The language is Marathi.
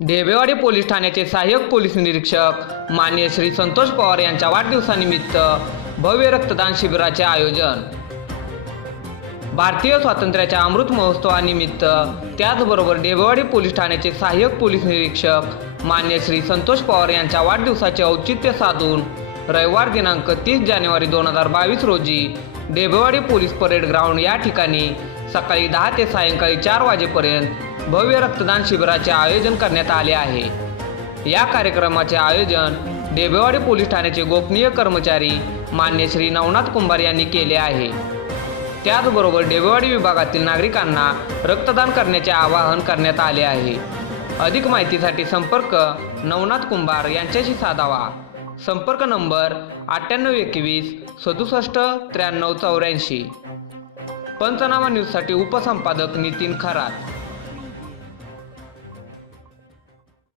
ढेबेवाडी पोलीस ठाण्याचे सहाय्यक पोलीस निरीक्षक मान्य श्री संतोष पवार यांच्या वाढदिवसानिमित्त भव्य रक्तदान शिबिराचे आयोजन. भारतीय स्वातंत्र्याच्या अमृत महोत्सवानिमित्त त्याचबरोबर डेबेवाडी पोलीस ठाण्याचे सहाय्यक पोलीस निरीक्षक मान्य श्री संतोष पवार यांच्या वाढदिवसाचे औचित्य साधून रविवार दिनांक तीस जानेवारी दोन हजार बावीस रोजी डेबेवाडी पोलीस परेड ग्राउंड या ठिकाणी सकाळी दहा ते सायंकाळी चार वाजेपर्यंत भव्य रक्तदान शिबिराचे आयोजन करण्यात आले आहे. या कार्यक्रमाचे आयोजन डेबेवाडी पोलीस ठाण्याचे गोपनीय कर्मचारी मान्य श्री नवनाथ कुंभार यांनी केले आहे. त्याचबरोबर डेबेवाडी विभागातील नागरिकांना रक्तदान करण्याचे आवाहन करण्यात आले आहे. अधिक माहितीसाठी संपर्क नवनाथ कुंभार यांच्याशी साधावा. संपर्क नंबर अठ्ठ्याण्णव एकवीस सदुसष्ट त्र्याण्णव चौऱ्याऐंशी. पंचनामा न्यूजसाठी उपसंपादक नितीन खरात.